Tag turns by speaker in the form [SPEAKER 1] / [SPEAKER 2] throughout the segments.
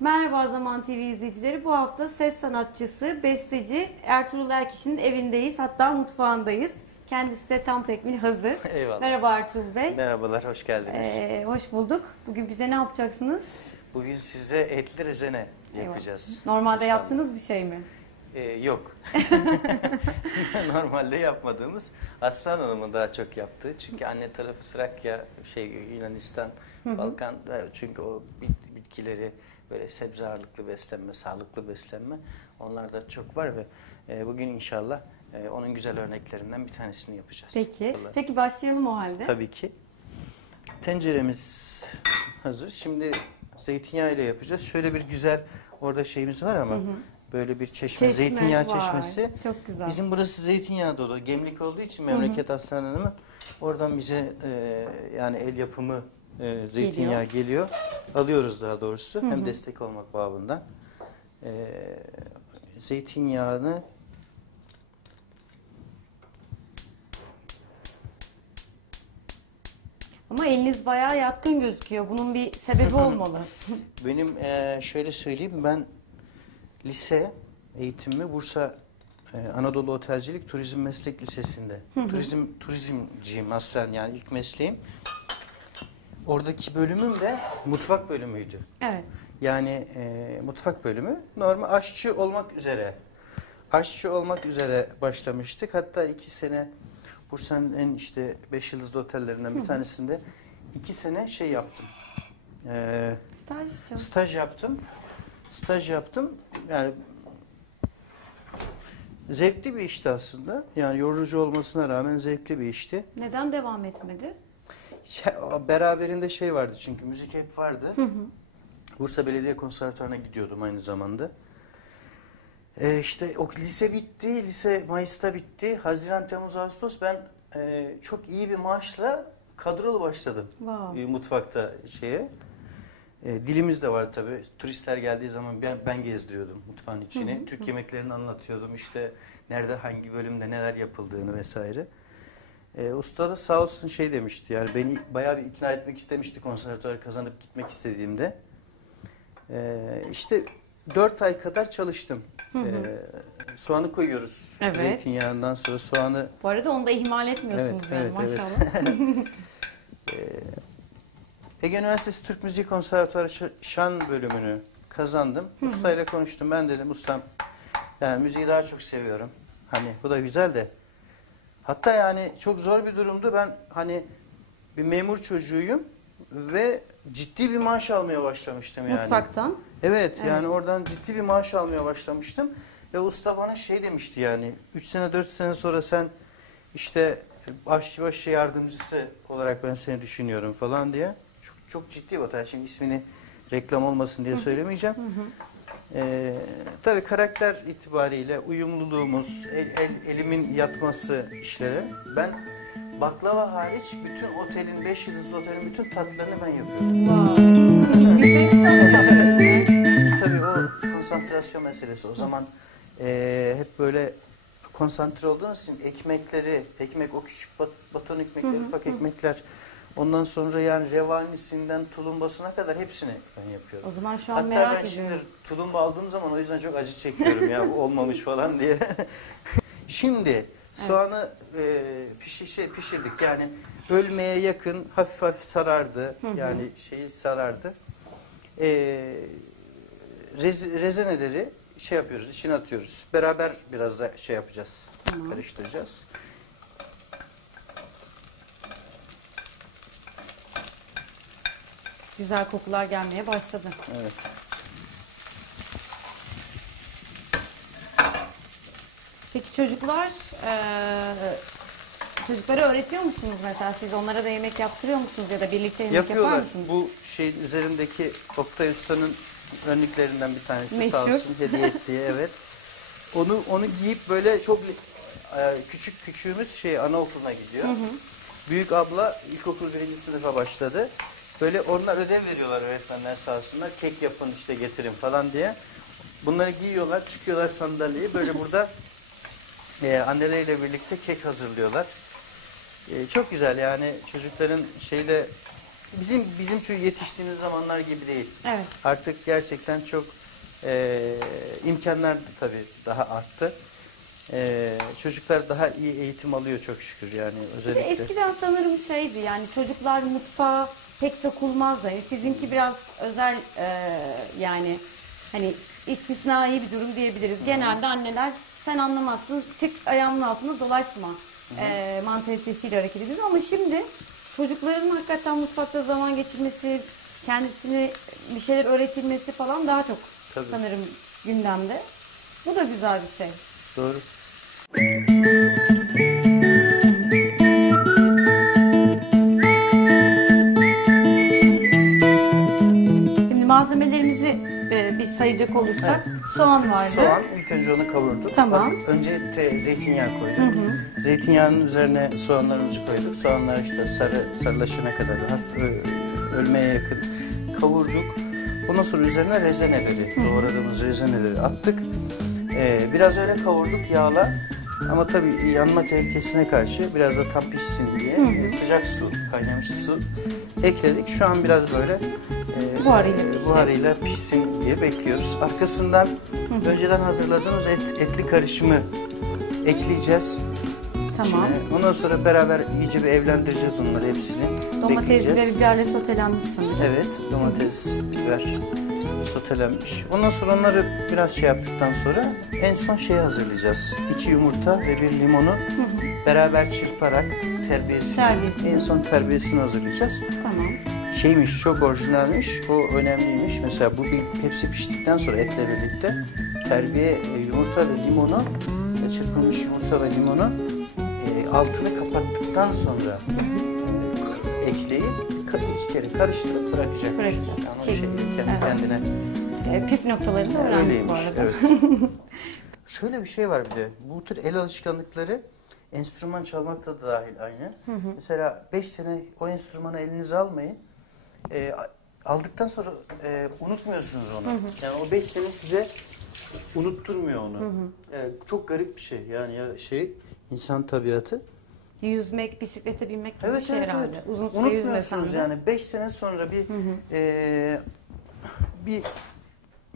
[SPEAKER 1] Merhaba Zaman TV izleyicileri. Bu hafta ses sanatçısı, besteci Ertuğrul Erkiş'in evindeyiz. Hatta mutfağındayız. Kendisi de tam tekmil hazır.
[SPEAKER 2] Eyvallah.
[SPEAKER 1] Merhaba Ertuğrul Bey.
[SPEAKER 2] Merhabalar, hoş geldiniz.
[SPEAKER 1] Ee, hoş bulduk. Bugün bize ne yapacaksınız?
[SPEAKER 2] Bugün size etli rezene yapacağız.
[SPEAKER 1] Eyvallah. Normalde
[SPEAKER 2] İnşallah.
[SPEAKER 1] yaptığınız bir şey mi?
[SPEAKER 2] Ee, yok. Normalde yapmadığımız Aslan Hanım'ın daha çok yaptığı. Çünkü anne tarafı Trakya, şey Yunanistan, Balkan. Çünkü o bit- bitkileri böyle sebze ağırlıklı beslenme, sağlıklı beslenme onlarda çok var ve e, bugün inşallah e, onun güzel örneklerinden bir tanesini yapacağız.
[SPEAKER 1] Peki.
[SPEAKER 2] İnşallah.
[SPEAKER 1] Peki başlayalım o halde.
[SPEAKER 2] Tabii ki. Tenceremiz hazır. Şimdi zeytinyağı ile yapacağız. Şöyle bir güzel orada şeyimiz var ama böyle bir çeşme, zeytinyağı
[SPEAKER 1] var.
[SPEAKER 2] çeşmesi.
[SPEAKER 1] Çok güzel.
[SPEAKER 2] Bizim burası zeytinyağı dolu. Gemlik olduğu için memleket Hanım'ın oradan bize e, yani el yapımı e, zeytinyağı geliyor. Alıyoruz daha doğrusu. Hem destek olmak babından. E, zeytinyağını
[SPEAKER 1] Ama eliniz bayağı yatkın gözüküyor. Bunun bir sebebi olmalı.
[SPEAKER 2] Benim eee, şöyle söyleyeyim ben lise eğitimimi Bursa eee, Anadolu Otelcilik Turizm Meslek Lisesi'nde. Turizm turizmciyim aslen yani ilk mesleğim. Oradaki bölümüm de mutfak bölümüydü.
[SPEAKER 1] evet.
[SPEAKER 2] Yani eee, mutfak bölümü normal aşçı olmak üzere. Aşçı olmak üzere başlamıştık. Hatta iki sene Bursa'nın en işte beş yıldızlı otellerinden bir tanesinde iki sene şey yaptım. Eee
[SPEAKER 1] Staj çalış-
[SPEAKER 2] Staj yaptım. Staj yaptım. Yani zevkli bir işti aslında. Yani yorucu olmasına rağmen zevkli bir işti.
[SPEAKER 1] Neden devam etmedi?
[SPEAKER 2] Şey- Beraberinde şey vardı çünkü müzik hep vardı. Bursa Belediye Konservatuvarı'na gidiyordum aynı zamanda. Ee, işte o lise bitti. Lise Mayıs'ta bitti. Haziran, Temmuz, Ağustos ben e, çok iyi bir maaşla kadrolu başladım.
[SPEAKER 1] Wow.
[SPEAKER 2] E, mutfakta şeye. E, dilimiz de var tabii. Turistler geldiği zaman ben, ben gezdiriyordum mutfağın içini. Türk yemeklerini anlatıyordum. İşte nerede hangi bölümde neler yapıldığını vesaire. E, usta da sağ olsun şey demişti yani beni bayağı bir ikna etmek istemişti konservatuarı kazanıp gitmek istediğimde. E, işte dört ay kadar çalıştım. E, soğanı koyuyoruz.
[SPEAKER 1] Evet.
[SPEAKER 2] Zeytinyağından sonra soğanı
[SPEAKER 1] Bu arada onu da ihmal etmiyorsunuz
[SPEAKER 2] Evet,
[SPEAKER 1] yani
[SPEAKER 2] evet, evet.
[SPEAKER 1] maşallah.
[SPEAKER 2] Ege Üniversitesi Türk Müziği Konservatuarı Şan bölümünü kazandım. Ustayla konuştum. Ben dedim ustam yani müziği daha çok seviyorum. Hani bu da güzel de. Hatta yani çok zor bir durumdu. Ben hani bir memur çocuğuyum ve ciddi bir maaş almaya başlamıştım yani.
[SPEAKER 1] Mutfaktan.
[SPEAKER 2] Evet,
[SPEAKER 1] Evet.
[SPEAKER 2] yani oradan ciddi bir maaş almaya başlamıştım. Ve usta bana şey demişti yani 3 sene 4 sene sonra sen işte aşçıbaşı yardımcısı olarak ben seni düşünüyorum falan diye. Çok, çok ciddi vatan. Şimdi ismini reklam olmasın diye söylemeyeceğim. Ee, tabii karakter itibariyle uyumluluğumuz, el, el- elimin yatması işlere. Ben baklava hariç bütün otelin, 5 yıldızlı otelin bütün tatlarını ben yapıyorum. Tabii o konsantrasyon meselesi. O zaman eee, hep böyle konsantre olduğunuz için ekmekleri, ekmek o küçük bat, baton ekmekleri, ufak ekmekler. Ondan sonra yani revanisinden tulumbasına kadar hepsini ben yapıyorum.
[SPEAKER 1] O zaman şu an
[SPEAKER 2] Hatta
[SPEAKER 1] merak
[SPEAKER 2] ben
[SPEAKER 1] ediyorum.
[SPEAKER 2] şimdi tulumba aldığım zaman o yüzden çok acı çekiyorum ya olmamış falan diye. şimdi soğanı e, pişi, şey, pişirdik yani ölmeye yakın hafif hafif sarardı yani şeyi sarardı. E, rez, rezeneleri şey yapıyoruz içine atıyoruz. Beraber biraz da şey yapacağız karıştıracağız.
[SPEAKER 1] Güzel kokular gelmeye başladı.
[SPEAKER 2] Evet.
[SPEAKER 1] Peki çocuklar, eee çocuklara öğretiyor musunuz mesela? Siz onlara da yemek yaptırıyor musunuz ya da birlikte yemek yapar
[SPEAKER 2] Yapıyorlar.
[SPEAKER 1] mısınız?
[SPEAKER 2] Bu şeyin üzerindeki Oktay Usta'nın önlüklerinden bir tanesi sağ
[SPEAKER 1] Meşhur.
[SPEAKER 2] olsun hediye ettiği evet. Onu onu giyip böyle çok e, küçük küçüğümüz şey anaokuluna gidiyor. Büyük abla ilkokul birinci sınıfa başladı. Böyle onlar ödev veriyorlar öğretmenler olsunlar. Kek yapın işte getirin falan diye. Bunları giyiyorlar, çıkıyorlar sandalyeye. Böyle burada e, anneleriyle birlikte kek hazırlıyorlar. E, çok güzel yani çocukların şeyle bizim bizim şu yetiştiğimiz zamanlar gibi değil.
[SPEAKER 1] Evet.
[SPEAKER 2] Artık gerçekten çok e, imkanlar tabii daha arttı. E, çocuklar daha iyi eğitim alıyor çok şükür yani
[SPEAKER 1] Bir de
[SPEAKER 2] özellikle.
[SPEAKER 1] eskiden sanırım şeydi yani çocuklar mutfağa pek sokulmazdı. Yani sizinki biraz özel e, yani hani istisnai bir durum diyebiliriz. Genelde anneler sen anlamazsın çık ayağımın altında dolaşma e, mantalitesiyle hareket ediyor. Ama şimdi çocukların hakikaten mutfakta zaman geçirmesi, kendisini bir şeyler öğretilmesi falan daha çok
[SPEAKER 2] Tabii.
[SPEAKER 1] sanırım gündemde. Bu da güzel bir şey.
[SPEAKER 2] Doğru.
[SPEAKER 1] Sayacak olursak soğan vardı.
[SPEAKER 2] Soğan ilk önce onu kavurduk.
[SPEAKER 1] Tamam.
[SPEAKER 2] Bak, önce te- zeytinyağı koyduk. Zeytinyağının üzerine soğanlarımızı koyduk. Soğanlar işte sarı sarılaşana kadar hafif ö- ölmeye yakın kavurduk. Ondan sonra üzerine rezeneleri, doğradığımız rezeneleri attık. Ee, biraz öyle kavurduk yağla. Ama tabii yanma tehlikesine karşı biraz da tam pişsin diye e, sıcak su, kaynamış su ekledik. Şu an biraz böyle e,
[SPEAKER 1] Buharıyla pişecek.
[SPEAKER 2] buharıyla pişsin diye bekliyoruz. Arkasından önceden hazırladığımız et, etli karışımı ekleyeceğiz.
[SPEAKER 1] Tamam.
[SPEAKER 2] içine. Ondan sonra beraber iyice bir evlendireceğiz onları hepsini.
[SPEAKER 1] Domates ve biberle sotelenmiş sanırım.
[SPEAKER 2] Evet, domates, biber sotelenmiş. Ondan sonra onları biraz şey yaptıktan sonra en son şeyi hazırlayacağız. İki yumurta ve bir limonu beraber çırparak terbiyesini,
[SPEAKER 1] Terbiyesini.
[SPEAKER 2] en son terbiyesini hazırlayacağız.
[SPEAKER 1] Tamım.
[SPEAKER 2] Şeymiş, çok orijinalmiş, o önemliymiş. Mesela bu bir hepsi piştikten sonra etle birlikte terbiye e, yumurta ve limonu, e, çırpılmış yumurta ve limonu e, altını kapattıktan sonra e, ekleyip iki kere karıştırıp bırakacakmış.
[SPEAKER 1] Bırakacağız.
[SPEAKER 2] Yani o şey kendi
[SPEAKER 1] Evet.
[SPEAKER 2] kendine
[SPEAKER 1] E, püf noktalarını da öğrendik
[SPEAKER 2] öyleymiş.
[SPEAKER 1] bu arada.
[SPEAKER 2] Evet. Şöyle bir şey var bir de. Bu tür el alışkanlıkları enstrüman çalmakta da dahil aynı. Mesela 5 sene o enstrümanı elinize almayın. E, aldıktan sonra e, unutmuyorsunuz onu. Yani o 5 sene size unutturmuyor onu. E, çok garip bir şey. Yani ya şey insan tabiatı.
[SPEAKER 1] Yüzmek, bisiklete binmek gibi
[SPEAKER 2] Evet,
[SPEAKER 1] bir şey
[SPEAKER 2] evet,
[SPEAKER 1] herhalde.
[SPEAKER 2] evet.
[SPEAKER 1] Uzun süre
[SPEAKER 2] Unutmuyorsunuz yani 5 sene sonra bir e, bir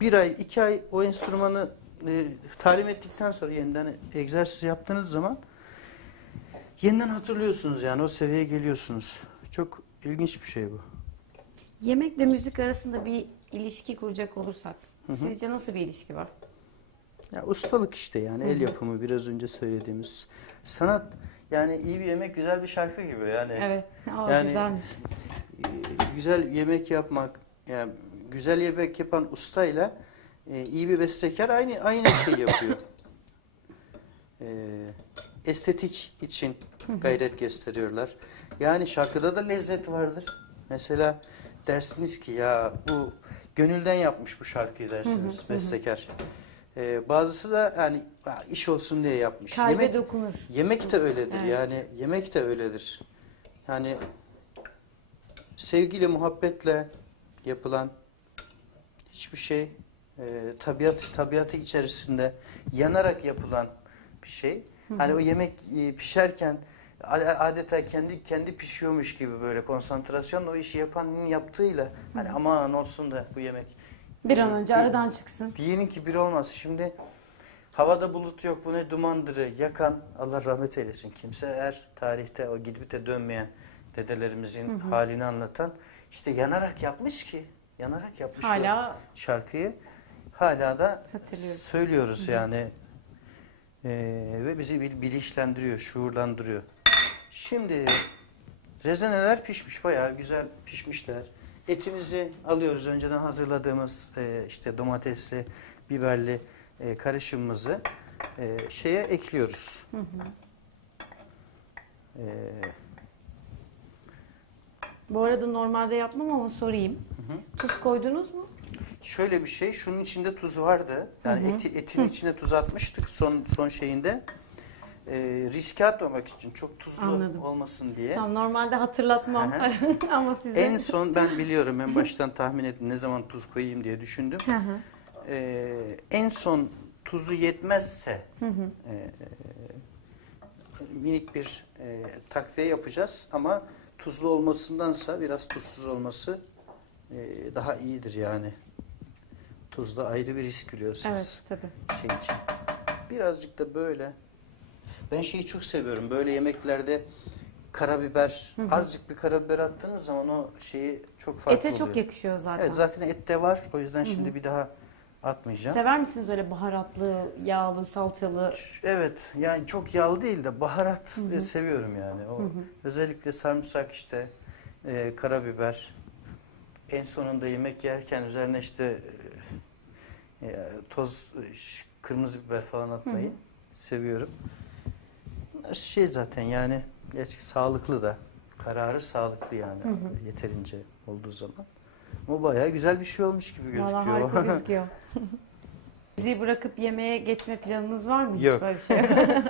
[SPEAKER 2] bir ay iki ay o enstrümanı e, talim ettikten sonra yeniden egzersiz yaptığınız zaman yeniden hatırlıyorsunuz yani o seviyeye geliyorsunuz. Çok ilginç bir şey bu.
[SPEAKER 1] Yemekle müzik arasında bir ilişki kuracak olursak sizce nasıl bir ilişki var?
[SPEAKER 2] Ya ustalık işte yani el yapımı biraz önce söylediğimiz sanat yani iyi bir yemek güzel bir şarkı gibi yani.
[SPEAKER 1] Evet. Aa,
[SPEAKER 2] Yani-
[SPEAKER 1] güzelmiş.
[SPEAKER 2] Ee, güzel yemek yapmak, yani güzel yemek yapan ustayla e, iyi bir bestekar aynı aynı şey yapıyor. Ee, estetik için gayret gösteriyorlar. Yani şarkıda da lezzet vardır. Mesela dersiniz ki ya bu gönülden yapmış bu şarkıyı dersiniz bestekar. Ee, bazısı da yani "Ha, iş olsun diye yapmış.
[SPEAKER 1] Kalbe
[SPEAKER 2] Yemek-
[SPEAKER 1] dokunur.
[SPEAKER 2] Yemek de öyledir
[SPEAKER 1] Evet.
[SPEAKER 2] yani yemek de öyledir. Yani sevgiyle, muhabbetle yapılan hiçbir şey e, tabiat tabiatı içerisinde yanarak yapılan bir şey. Hani o yemek e, pişerken adeta kendi kendi pişiyormuş gibi böyle konsantrasyonla o işi yapanın yaptığıyla hani aman olsun da bu yemek.
[SPEAKER 1] Bir an önce aradan çıksın.
[SPEAKER 2] Diyelim ki bir olmaz. Şimdi havada bulut yok bu ne dumandır yakan Allah rahmet eylesin. Kimse eğer tarihte o gidip de dönmeyen dedelerimizin halini anlatan işte yanarak yapmış ki yanarak yapmış
[SPEAKER 1] Hala
[SPEAKER 2] şarkıyı hala da söylüyoruz yani Ee, ve bizi bil- bilinçlendiriyor, şuurlandırıyor. Şimdi rezeneler pişmiş bayağı güzel pişmişler. Etimizi alıyoruz önceden hazırladığımız e, işte domatesli, biberli e, karışımımızı e, şeye ekliyoruz. E,
[SPEAKER 1] bu arada normalde yapmam ama sorayım. Tuz koydunuz mu?
[SPEAKER 2] Şöyle bir şey, şunun içinde tuz vardı. Yani eti, etin içine tuz atmıştık son son şeyinde. Ee, riske atmamak için çok tuzlu
[SPEAKER 1] Anladım.
[SPEAKER 2] olmasın diye.
[SPEAKER 1] Tamam normalde hatırlatmam ama size.
[SPEAKER 2] En son ben biliyorum en baştan tahmin ettim ne zaman tuz koyayım diye düşündüm. Ee, en son tuzu yetmezse e, minik bir e, takviye yapacağız ama tuzlu olmasındansa biraz tuzsuz olması e, daha iyidir yani. Tuzda ayrı bir risk biliyorsunuz
[SPEAKER 1] Evet tabii.
[SPEAKER 2] şey için. Birazcık da böyle. Ben şeyi çok seviyorum. Böyle yemeklerde karabiber, azıcık bir karabiber attığınız zaman o şeyi çok farklı
[SPEAKER 1] Ete çok
[SPEAKER 2] oluyor.
[SPEAKER 1] yakışıyor zaten.
[SPEAKER 2] Evet zaten ette var. O yüzden şimdi bir daha atmayacağım.
[SPEAKER 1] Sever misiniz öyle baharatlı, yağlı, salçalı?
[SPEAKER 2] Evet yani çok yağlı değil de baharat e, seviyorum yani. O özellikle sarımsak işte e, karabiber en sonunda yemek yerken üzerine işte e, e, toz e, kırmızı biber falan atmayı seviyorum. Bunlar Şey zaten yani gerçi sağlıklı da kararı sağlıklı yani yeterince olduğu zaman. Ama bayağı güzel bir şey olmuş gibi gözüküyor.
[SPEAKER 1] Vallahi harika gözüküyor. Müziği bırakıp yemeğe geçme planınız var mı? Hiç
[SPEAKER 2] Yok.
[SPEAKER 1] böyle bir şey.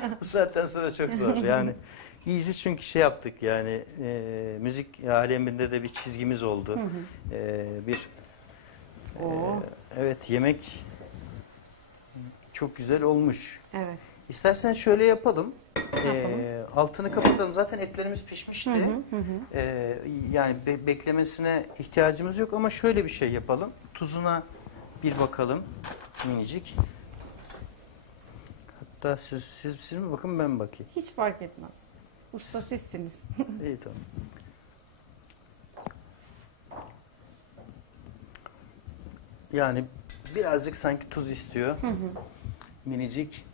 [SPEAKER 2] Bu saatten sonra çok zor. Yani iyice çünkü şey yaptık yani e, müzik aleminde de bir çizgimiz oldu. E, bir e, evet yemek çok güzel olmuş.
[SPEAKER 1] evet.
[SPEAKER 2] İstersen şöyle yapalım. E,
[SPEAKER 1] Yapalım.
[SPEAKER 2] altını kapatalım. Zaten etlerimiz pişmişti.
[SPEAKER 1] Hı hı, hı hı.
[SPEAKER 2] E, yani be- beklemesine ihtiyacımız yok ama şöyle bir şey yapalım. Tuzuna bir bakalım minicik. Hatta siz, siz, siz mi bakın ben bakayım?
[SPEAKER 1] Hiç fark etmez. Usta sizsiniz.
[SPEAKER 2] İyi tamam. Yani birazcık sanki tuz istiyor.
[SPEAKER 1] Hı hı.
[SPEAKER 2] Minicik.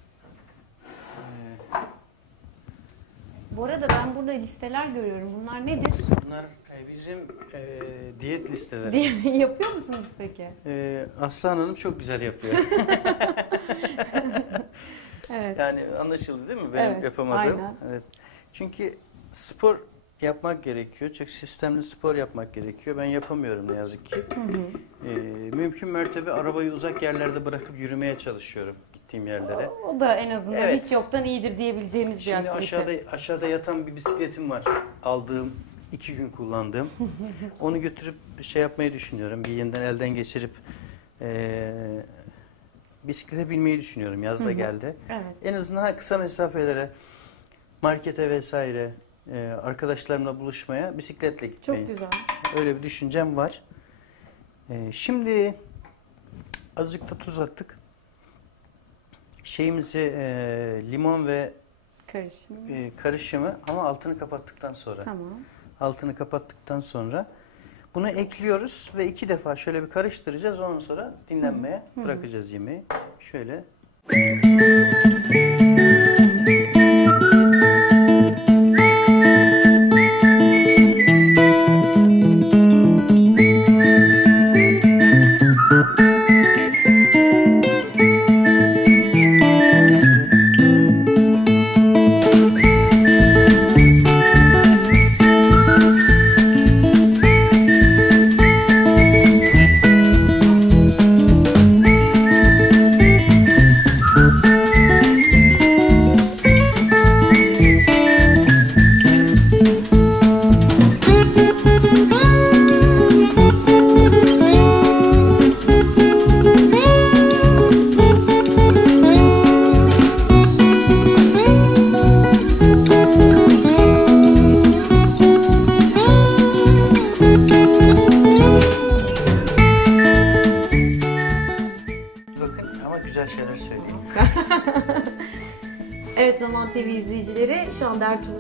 [SPEAKER 1] Bu arada ben burada listeler görüyorum. Bunlar nedir?
[SPEAKER 2] bunlar e, bizim e, diyet listeleri.
[SPEAKER 1] diye yapıyor musunuz peki?
[SPEAKER 2] E, Aslan Hanım çok güzel yapıyor.
[SPEAKER 1] Evet.
[SPEAKER 2] yani anlaşıldı değil mi? Benim
[SPEAKER 1] Evet,
[SPEAKER 2] yapamadığım.
[SPEAKER 1] aynen.
[SPEAKER 2] Evet. Çünkü spor yapmak gerekiyor. Çok sistemli spor yapmak gerekiyor. Ben yapamıyorum ne yazık ki.
[SPEAKER 1] Hı hı.
[SPEAKER 2] Ee, mümkün mertebe arabayı uzak yerlerde bırakıp yürümeye çalışıyorum gittiğim yerlere.
[SPEAKER 1] O da en azından
[SPEAKER 2] Evet.
[SPEAKER 1] hiç yoktan iyidir diyebileceğimiz bir
[SPEAKER 2] Şimdi
[SPEAKER 1] aktivite.
[SPEAKER 2] aşağıda aşağıda yatan bir bisikletim var. Aldığım iki gün kullandığım. Onu götürüp şey yapmayı düşünüyorum. Bir yeniden elden geçirip ee, bisiklete binmeyi düşünüyorum. Yaz da geldi.
[SPEAKER 1] Evet.
[SPEAKER 2] En azından kısa mesafelere markete vesaire ee, arkadaşlarımla buluşmaya bisikletle gitmeyi.
[SPEAKER 1] Çok güzel.
[SPEAKER 2] Öyle bir düşüncem var. Ee, şimdi azıcık da tuz attık. Şeyimizi e, limon ve
[SPEAKER 1] Karışım.
[SPEAKER 2] e, karışımı ama altını kapattıktan sonra.
[SPEAKER 1] Tamam.
[SPEAKER 2] Altını kapattıktan sonra bunu ekliyoruz ve iki defa şöyle bir karıştıracağız. Ondan sonra dinlenmeye bırakacağız yemeği. Şöyle.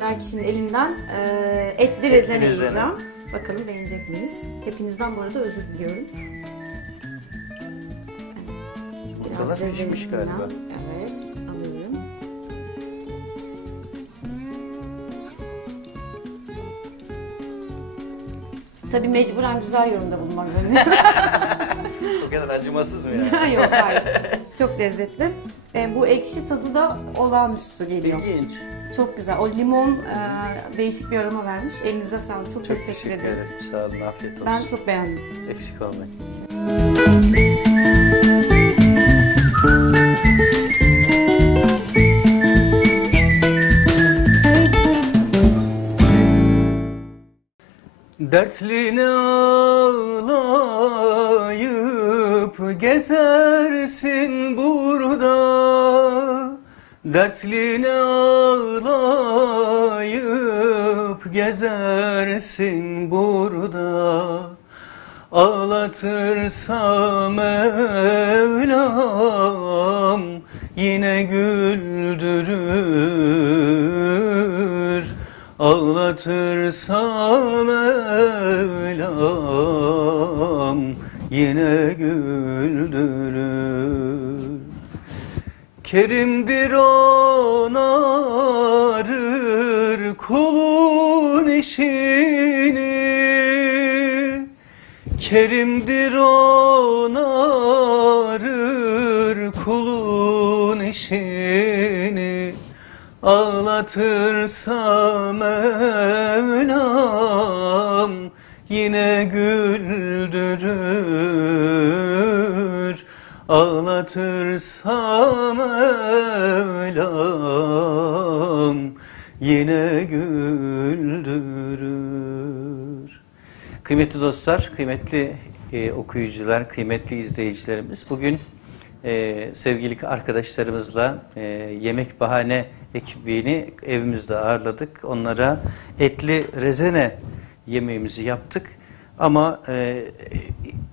[SPEAKER 1] Erkiş'in elinden e, etli rezene
[SPEAKER 2] rezene.
[SPEAKER 1] yiyeceğim. Bakalım beğenecek miyiz? Hepinizden bu arada özür diliyorum. Evet.
[SPEAKER 2] Yumurtalar pişmiş
[SPEAKER 1] rezenesinden,
[SPEAKER 2] galiba.
[SPEAKER 1] Evet alıyorum. Tabii mecburen güzel yorumda bulunmak zorunda.
[SPEAKER 2] O kadar acımasız mı yani?
[SPEAKER 1] Yok hayır. Çok lezzetli. E, bu ekşi tadı da olağanüstü geliyor.
[SPEAKER 2] İlginç.
[SPEAKER 1] Çok güzel. O limon e, değişik bir aroma vermiş. Elinize sağlık. Çok,
[SPEAKER 2] Çok
[SPEAKER 1] teşekkür,
[SPEAKER 2] teşekkür
[SPEAKER 1] ederiz.
[SPEAKER 2] ederim. Sağ olun. Afiyet olsun.
[SPEAKER 1] Ben çok beğendim.
[SPEAKER 2] Eksik olmayın. Dertline ağlayıp gezersin burada Dertline ağlayıp gezersin burada. Ağlatırsa Mevlam yine güldürür. Ağlatırsa Mevlam yine güldürür Kerimdir onarır kulun işini. Kerimdir onarır kulun işini. Ağlatırsa Mevlam yine güldürür Ağlatırsa Mevlam yine güldürür Kıymetli dostlar, kıymetli e, okuyucular, kıymetli izleyicilerimiz bugün e, sevgili arkadaşlarımızla e, Yemek Bahane ekibini evimizde ağırladık. Onlara etli rezene yemeğimizi yaptık. Ama e,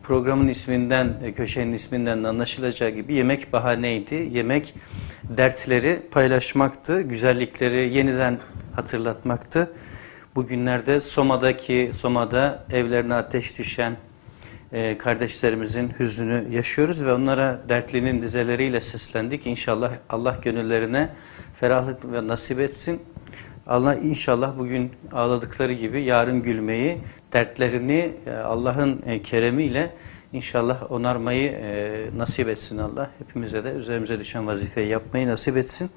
[SPEAKER 2] programın isminden, e, köşenin isminden de anlaşılacağı gibi yemek bahaneydi. Yemek dertleri paylaşmaktı, güzellikleri yeniden hatırlatmaktı. Bugünlerde Soma'daki, Soma'da evlerine ateş düşen e, kardeşlerimizin hüznünü yaşıyoruz ve onlara dertlinin dizeleriyle seslendik. İnşallah Allah gönüllerine ferahlık ve nasip etsin. Allah inşallah bugün ağladıkları gibi yarın gülmeyi, dertlerini e, Allah'ın e, keremiyle inşallah onarmayı e, nasip etsin Allah. Hepimize de üzerimize düşen vazifeyi yapmayı nasip etsin.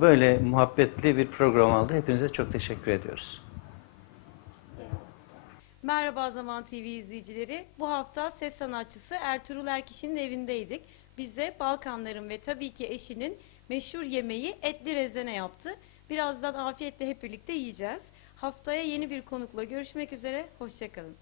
[SPEAKER 2] Böyle muhabbetli bir program aldı. Hepinize çok teşekkür ediyoruz.
[SPEAKER 1] Merhaba Zaman TV izleyicileri. Bu hafta ses sanatçısı Ertuğrul Erkiş'in evindeydik. Bize Balkanların ve tabii ki eşinin meşhur yemeği etli rezene yaptı. Birazdan afiyetle hep birlikte yiyeceğiz. Haftaya yeni bir konukla görüşmek üzere. Hoşçakalın.